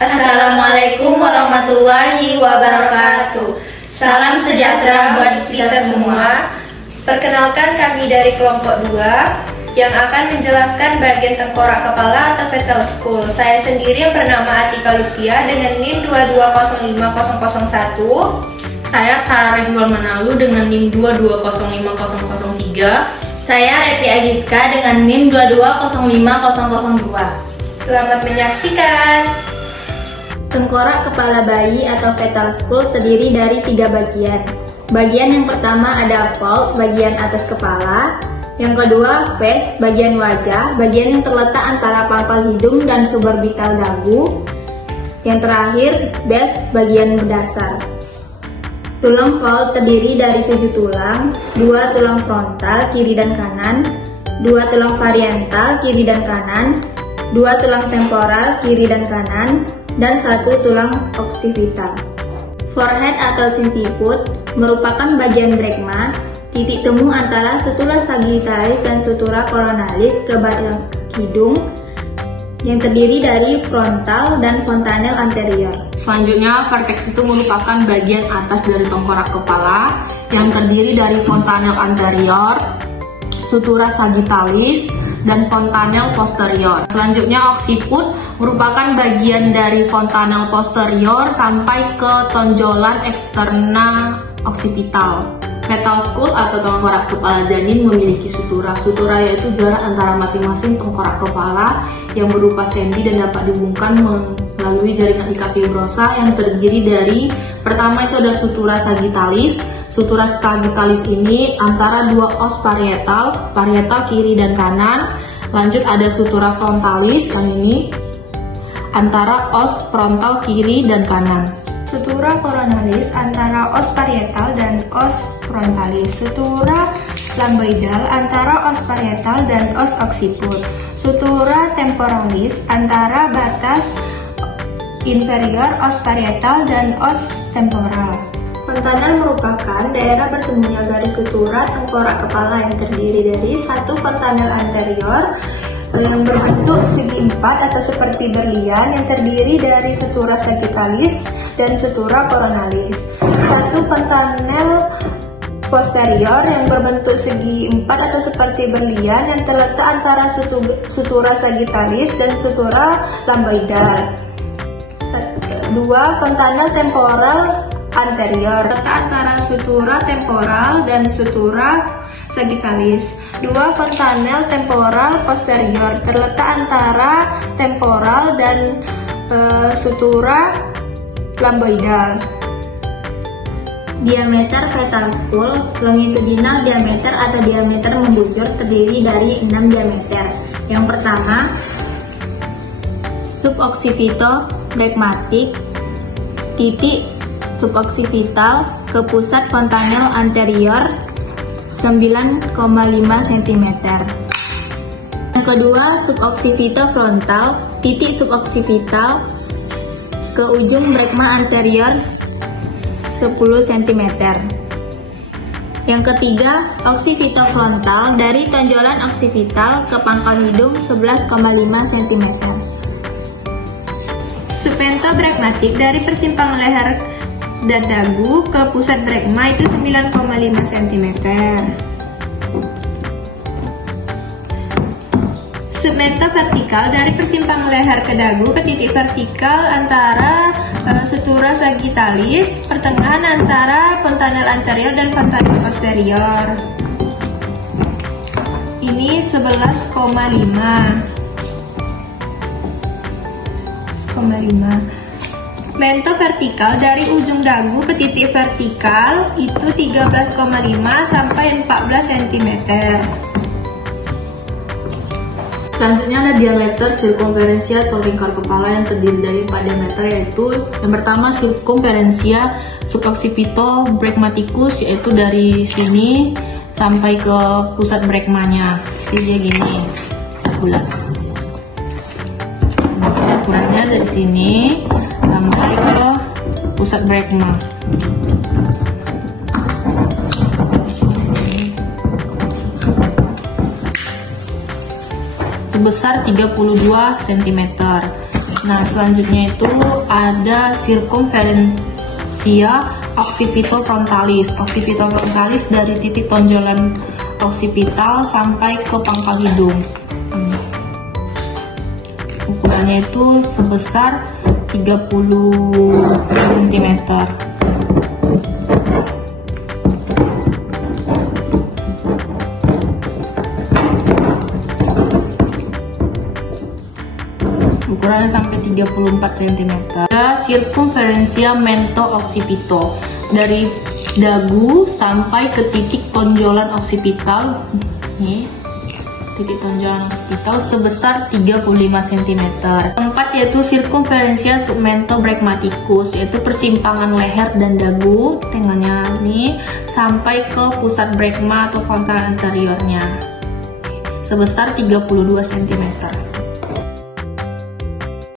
Assalamualaikum warahmatullahi wabarakatuh. Salam sejahtera buat kita semua. Perkenalkan, kami dari kelompok 2 yang akan menjelaskan bagian tengkorak kepala atau fetal skull. Saya sendiri yang bernama Atika Lupia dengan NIM 2205001. Saya Sarah Ridwan Manalu dengan NIM 2205003. Saya Repi Agiska dengan NIM 2205002. Selamat menyaksikan. Tengkorak kepala bayi atau fetal skull terdiri dari 3 bagian. Bagian yang pertama ada fold, bagian atas kepala. Yang kedua, face, bagian wajah, bagian yang terletak antara pangkal hidung dan suborbital dagu. Yang terakhir, base, bagian berdasar. Tulang fold terdiri dari 7 tulang, 2 tulang frontal kiri dan kanan, 2 tulang parietal kiri dan kanan, 2 tulang temporal kiri dan kanan, dan 1 tulang occipital. Forehead atau sinciput merupakan bagian brekma, titik temu antara sutura sagittalis dan sutura coronalis ke batang hidung, yang terdiri dari frontal dan fontanel anterior. Selanjutnya, vertex itu merupakan bagian atas dari tengkorak kepala yang terdiri dari fontanel anterior, sutura sagittalis, dan fontanel posterior. Selanjutnya, occiput merupakan bagian dari fontanel posterior sampai ke tonjolan eksterna occipital. Fetal skull atau tengkorak kepala janin memiliki sutura. Sutura yaitu jarak antara masing-masing tengkorak kepala yang berupa sendi dan dapat dihubungkan melalui jaringan ikat fibrosa yang terdiri dari, pertama itu ada sutura sagittalis. Sutura sagittalis ini antara 2 os parietal kiri dan kanan. Lanjut ada sutura frontalis yang ini antara os frontal kiri dan kanan. Sutura coronalis antara os parietal dan os frontalis. Sutura lamboidal antara os parietal dan os occiput. Sutura temporalis antara batas inferior os parietal dan os temporal. Fontanel merupakan daerah bertemunya garis sutura tengkorak kepala yang terdiri dari 1 fontanel anterior yang berbentuk segi 4 atau seperti berlian yang terdiri dari sutura sagittalis dan sutura coronalis. 1 fontanel posterior yang berbentuk segi 4 atau seperti berlian yang terletak antara sutura sagittalis dan sutura lamboidal. 2 fontanel temporal anterior terletak antara sutura temporal dan sutura sagittalis. 2 fontanel temporal posterior terletak antara temporal dan sutura lamboidal. Diameter fetal skull, longitudinal diameter atau diameter membujur terdiri dari 6 diameter. Yang pertama, suboccipito-brekmatik, titik suboccipital ke pusat fontanel anterior 9,5 cm. Yang kedua, suboccipito-frontal, titik suboccipital ke ujung brekma anterior 10 cm. Yang ketiga, occipito-frontal dari tonjolan occipital ke pangkal hidung 11,5 cm. Supentobrekmatik dari persimpangan leher dan dagu ke pusat brekma itu 9,5 cm. Submetovertikal dari persimpangan leher ke dagu ke titik vertikal antara sutura sagittalis, pertengahan antara fontanel anterior dan fontanel posterior. Ini 11,5. Mentovertikal dari ujung dagu ke titik vertikal itu 13,5 sampai 14 cm. Selanjutnya ada diameter sirkumferensia atau lingkar kepala yang terdiri dari 4 diameter, yaitu yang pertama sirkumferensia suboccipito-brekmaticus, yaitu dari sini sampai ke pusat brekmanya. Jadi dia gini bulat. Ukurannya dari sini sampai ke pusat brekma. sebesar 32 cm. Nah, selanjutnya itu ada circumferentia occipitofrontalis. Occipitofrontalis dari titik tonjolan occipital sampai ke pangkal hidung. Ukurannya itu sebesar 30 cm. Ukurannya sampai 34 cm. Ada circumferentia mento-occipito dari dagu sampai ke titik tonjolan occipital. Nih, titik tonjolan occipital sebesar 35 cm. Keempat yaitu circumferentia submento-bregmaticus, yaitu persimpangan leher dan dagu, tengahnya nih, sampai ke pusat bregma atau frontal anteriornya sebesar 32 cm.